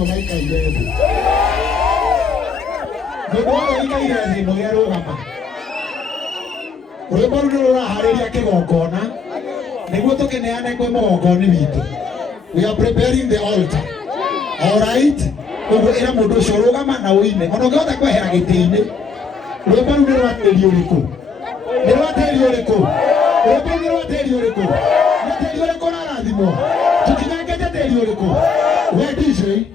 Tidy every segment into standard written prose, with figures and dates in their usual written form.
no maika ile. Ndio ika ile ni mogero gama. Ule boru ndio hariria kigongona. Niguo tukineana kwe mogongoni witu. We are preparing the altar. All right? Ugo ira mundu ucio rugama na uine. Ona ngihota kwehera giti-ini. Ule boru ndio wateri uriku. Ndio wateri uriku. Ule boru ndio wateri uriku. Wateri uriku na rathimo. Tukinyangete teri uriku. We DJ.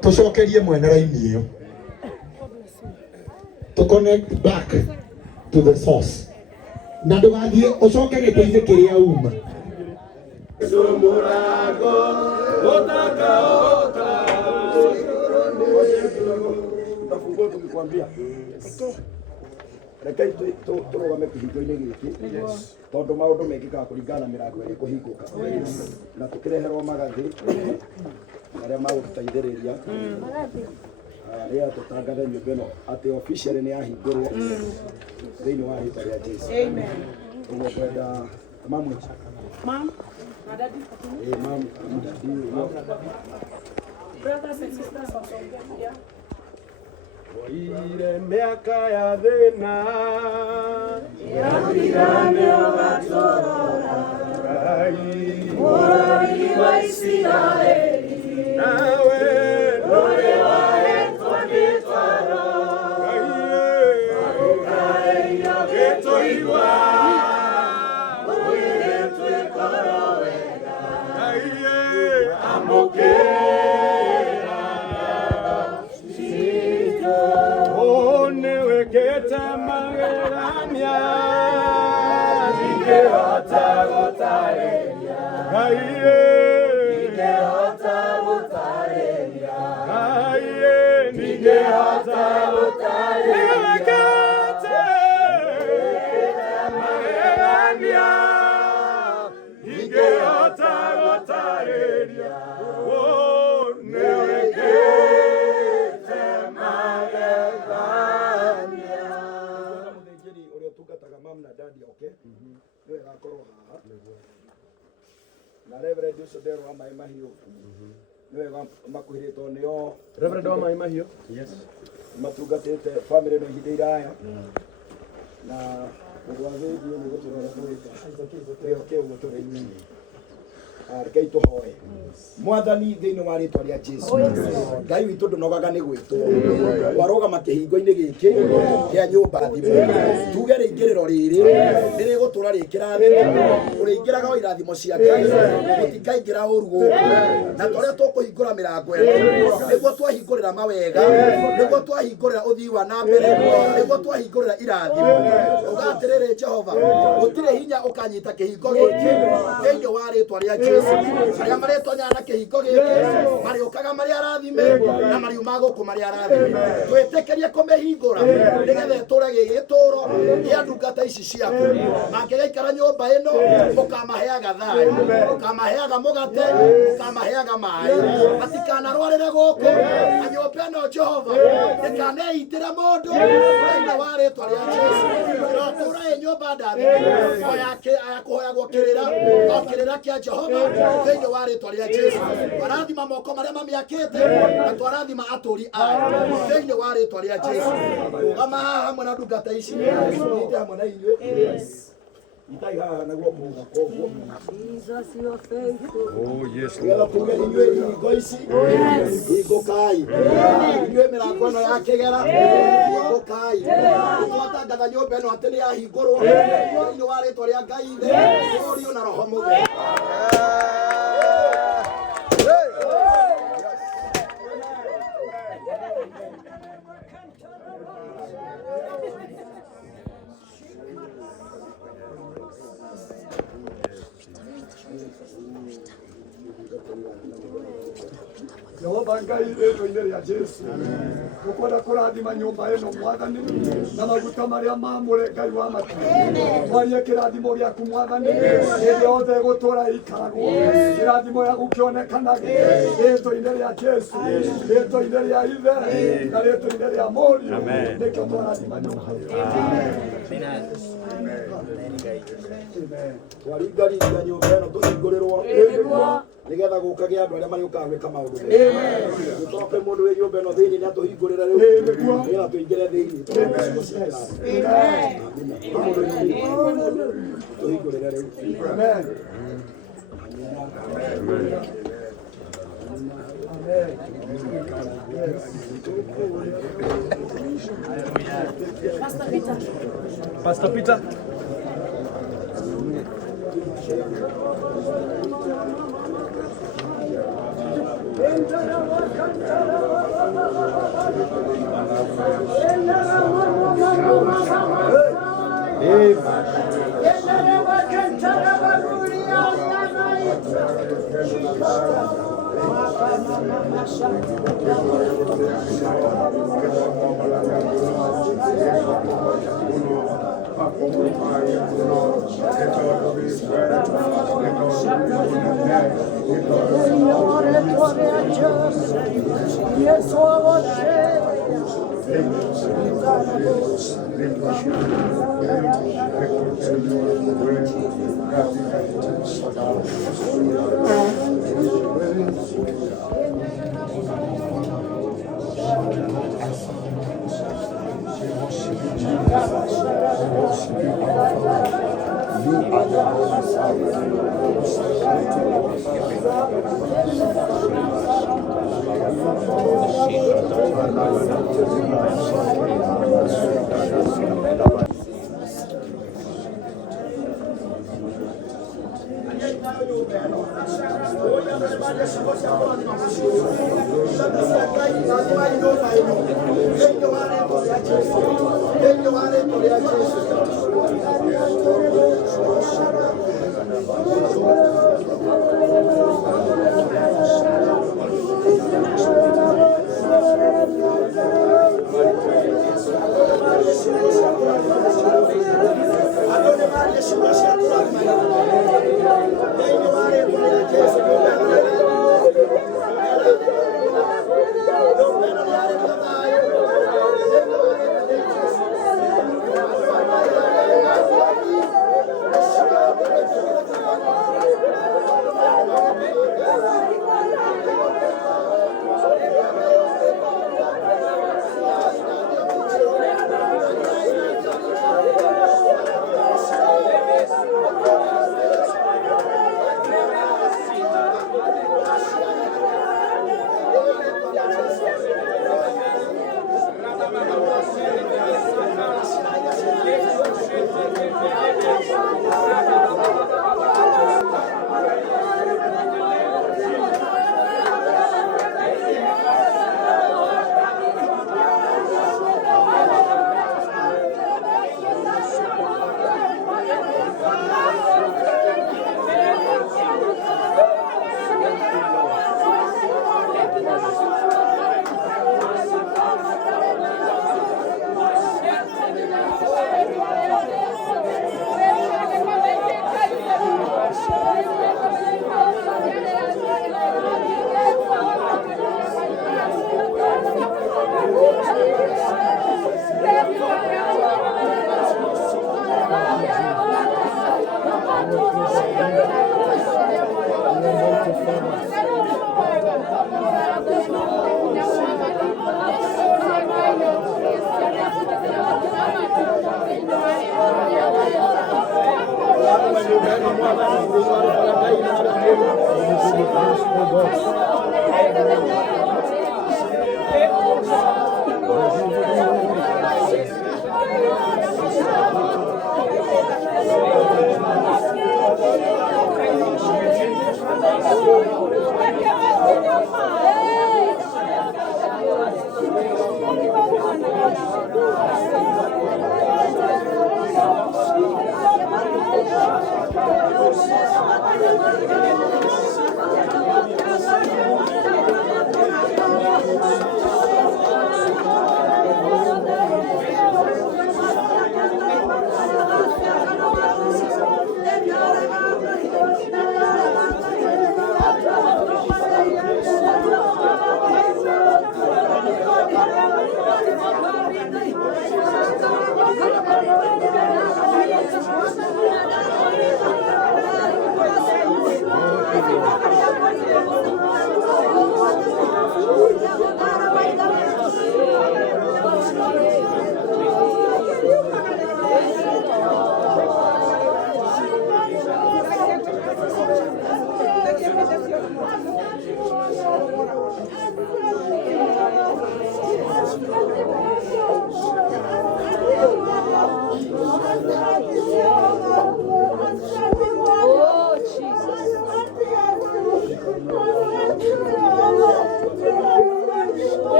Tucokerie mwene raini iyo to connect back to the source na ndugathie ucoke giti-ini kiria uma sumurago utakaota tafungua tukikwambia reke turugame kihingo-ini giki tondu maundu mekikaga kuringana mirango iri kuhinguka na tukireherwo magathi aria magututaithiriria aria tutangathe nyumba ino ati officially ni yahingurwo thiini wa rĩĩtwa rĩa Jesu. Amen. Uguo kwenda mamwe mam na daddy mam and daddy brothers and sisters of Somalia. Oire miaka ya thĩna yathirane ũgatorora Ngai mũrori wa Isiraeli nawe ndũrĩ wahetwo nĩ toro Ngai agĩtũigua ũgĩgĩtwĩ ngoro wega Ngai amũkĩra Keta magania Nikehota gũtarĩria Nikehota gũtarĩria Nikehota gũtarĩria Keta magania Nikehota gũtarĩria Ndio gakorwo haha na Reverend Yusodero wa mai mahiũ Niwega makuhirĩtwo nĩo Reverend wa Mahiũ. Yes. matungatĩte bamĩrĩ ĩno ihinda iraya na ũndũ wa thĩinĩ nĩ gũtũrora kĩo kĩu gũtũrĩinĩ. Rekei tũhoe. Mwathani thĩinĩ wa rĩĩtwa rĩa Jesũ, Ngai witũ ndũnogaga nĩ gwĩtwo, twarũgama kĩhingo-inĩ gĩkĩ kĩa nyũmba thime, tuge rĩingĩrĩro rĩrĩ nĩrĩgũtũra rĩkĩrathimo, ũrĩingĩraga o irathimo cia Ngai, mũtikaingĩra ũru gũkũ, na tũrĩa tũkũhingũra mĩrango ĩno nĩguo twahingũrĩra mawega, nĩguo twahingũrĩra ũthii wa na mbere, nĩguo twahingũrĩra irathimo. Uga atĩrĩrĩ Jehova, gũtirĩ hinya ũkanyita kĩhingo gĩkĩ thĩinĩ wa rĩĩtwa rĩa Jesũ. Arĩa marĩtonyana na kĩhingo gĩkĩ marĩũkaga marĩ arathime na mariuma gũkũ marĩ arathime. Twĩtĩkĩrie kũmĩhingũra nĩgetha ĩtũre gĩgĩtũũro gĩa ndungata ici ciaku. Mangĩgaikara nyũmba ĩno ũkamaheaga thayũ, ũkamaheaga mũgate, ũkamaheaga maaĩ, matikanarwarĩre gũkũ. Na nyũmba ĩno Jehova ndĩkaneitĩre mũndũ thĩinĩ wa rĩĩtwa rĩa Jesũ. Ĩrotũũra ĩ nyũmba ndathime o ya kũhoyagwo kĩrĩra, o kĩrĩra kĩa Jehova thĩinĩ wa rĩĩtwa rĩa Jesũ. Twarathima moko marĩa mamĩakĩte na twarathima atũũri ayo thĩinĩ wa rĩĩtwa rĩa Jesũ. Rũgama haha hamwe na ndungata ici, nyite hamwe na inyuĩ. Itai haha naguo kuuga koguo. Oh yes. Nĩgetha tuge inyuĩ ihingo ici hingũkai. Inyuĩ mĩrango ĩno ya kĩgera hingũkai. Twatangatha nyũmba ĩno atĩ nĩ yahingũrwo thĩinĩ wa rĩĩtwa rĩa Ngai Ithe, Mũriũ na Roho Mũtheru. Jehova Ngai rĩĩtwa-inĩ rĩa Jesũ, ũkwenda kũrathima nyũmba ĩno Mwathani na maguta marĩa maamũre Ngai wa matu. Twarie kĩrathimo gĩaku Mwathani hĩndĩ yothe gũtũũra ikaragwo, kĩrathimo gĩaku kĩonekanage rĩĩtwa-inĩ rĩa Jesũ, rĩĩtwa-inĩ rĩa Ithe na rĩĩtwa-inĩ rĩa Mũriũ, nĩkĩo tũrathima nyũmba ĩno. Twaringaringa nyũmba ĩno tũhingũrĩrwo nĩgetha gũkage andũ arĩa marĩũkaga gwĩka maũndũ gũcoke mũndũ wĩ nyũmba ĩno thĩinĩ nĩ atũhingũrĩre rĩu nĩgetha tũingĩre thĩinĩ tũhingũrĩre rĩu. Pastor Peter.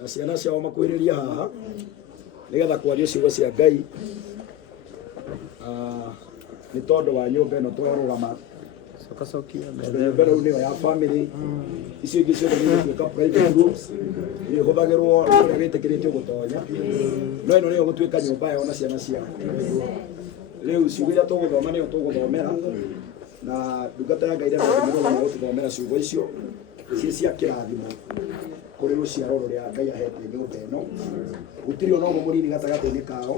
na ciana ciao makuhĩrĩria haha nĩgetha kwaria ciugo cia Ngai nĩ tondũ wa nyũmba ĩno tũrarũgama nyũmba ĩno nĩyo ya family icio ingĩ ciothe nĩigũtuĩka private rooms nĩhũthagĩrwo ũrĩa wĩtĩkĩrĩtio gũtonya no ĩno nĩyo gũtuĩka nyũmba yao na ciana ciao rĩu ciugo iria tũgũthoma nĩyo tũgũthomera na ndungata ya Ngai ĩrĩa gũtũthomera ciugo icio ciĩ cia kĩrathimo kũrĩ rũciaro rũrĩa Ngai ahete nyũmba ĩno gũtirĩ ona ũmwe mũnini gatagatĩ-inĩ kao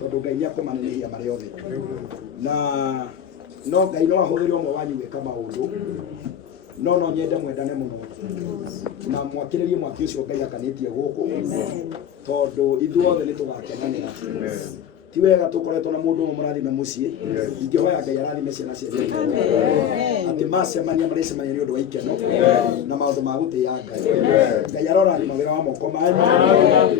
tondũ Ngai nĩakũmanenehia marĩ othe na no Ngai no ahũthĩre ũmwe wanyu gwĩka maũndũ no nyende mwendane mũno na mwakĩrĩrie mwaki ũcio Ngai akanĩtie gũkũ tondũ ithuothe nĩtũgakenanĩra ti wega tũkoretwo na mũndũ ũmwe mũrathime mũciĩ ingĩhoya Ngai arathime ciana cianyu atĩ macemania marĩcemania nĩ ũndũ wa ikeno na maũndũ ma gũtĩĩa Ngai arorathima wĩra wa moko manyu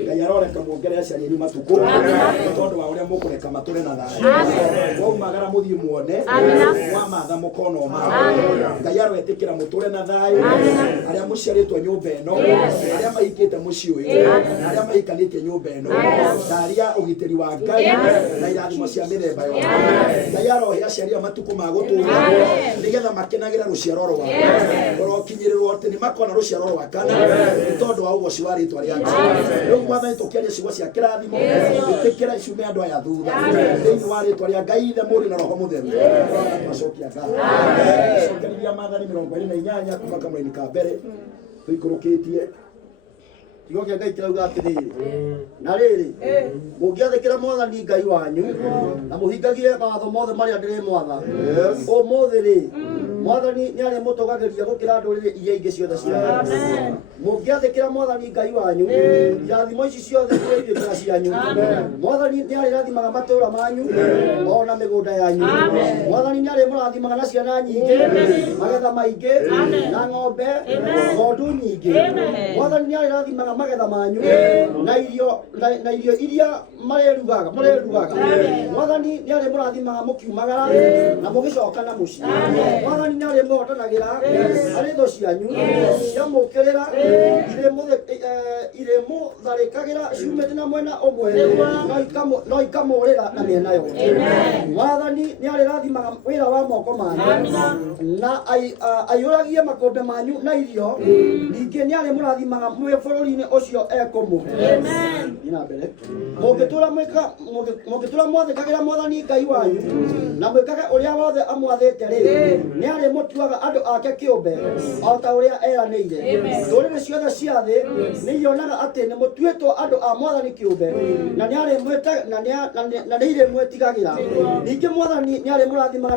Ngai aroreka muongerere aciari anyu matukũ nĩ tondũ wa ũrĩa mũkũreka matũre na thayũ mwaumagara mũthiĩ muone mwamatha mũkona ũmao Ngai aroetĩkĩra mũtũre na thayũ arĩa mũciarĩtwo nyũmba ĩno arĩa mahikĩte mũciĩ ũyũ arĩa mahikanĩtie nyũmba ĩno ndaria ũgitĩri wa Ngai na irathimo cia mĩthemba yothe Ngai arohe aciari matukũ ma gũtũũra nĩgetha makenagĩra rũciaro rwao rũrokinyĩrĩrwo atĩ nĩmakona rũciaro rwa kana nĩ tondũ wa ũgoci wa rĩĩtwa rĩa Ngai rĩu Mwathani tũkĩaria ciugo cia kĩrathimo ĩtĩkĩra ciume andũ aya thutha thĩinĩ wa rĩĩtwa rĩa Ngai Ithe Mũriũ na Roho Mũtheru macokia ngatho cokerithia Maathani 28 kuma kamũra-inĩ ka mbere tũikũrũkĩtie kiugo kĩa Ngai kirauga atĩrĩrĩ na rĩrĩ mũngĩathĩkĩra Mwathani Ngai wanyu na mũhingagie mawatho mothe marĩa ndĩrĩmwatha ũmũthĩ-rĩ Mwathani nĩarĩmũtũgagĩria gũkĩra ndũrĩrĩ iria ingĩ ciothe cia mũngĩathĩkĩra Mwathani Ngai wanyu irathimo ici ciothe irĩtuĩkaga cianyu Mwathani nĩarĩrathimaga matũũra manyu ona mĩgũnda yanyu Mwathani nĩarĩmũrathimaga na ciana nyingĩ magetha maingĩ na ng'ombe ng'ondu nyingĩ Mwathani nĩarĩrathimaga magetha manyu na irio iria marĩrugaga Mwathani nĩarĩmũrathimaga mũkiumagara na mũgĩcoka na mũciĩ Mwathani nĩarĩmũhotanagĩra harĩ thũ cianyu ciamũkĩrĩra irĩmũtharĩkagĩra ciumĩte na mwena ũmwe no ikamũũrĩra na mĩena yothe Mwathani nĩarĩrathimaga wĩra wa moko manyu na aiyũragie makũmbĩ manyu na irio ningĩ nĩarĩmũrathimaga mwĩ bũrũri-inĩ ũcio ekũmũhe na mbere mũngĩtũra mwathĩkagĩra Mwathani Ngai wanyu na mwĩkage ũrĩa wothe amwathĩte-rĩ nĩarĩmũtuaga andũ ake kĩũmbe o ta ũrĩa eranĩire ndũrĩrĩ ciothe cia thĩ nĩirionaga atĩ nĩmũtuĩtwo andũ a Mwathani kĩũmbe na nĩirĩmwĩtigagĩra ningĩ Mwathani nĩarĩmũrathimaga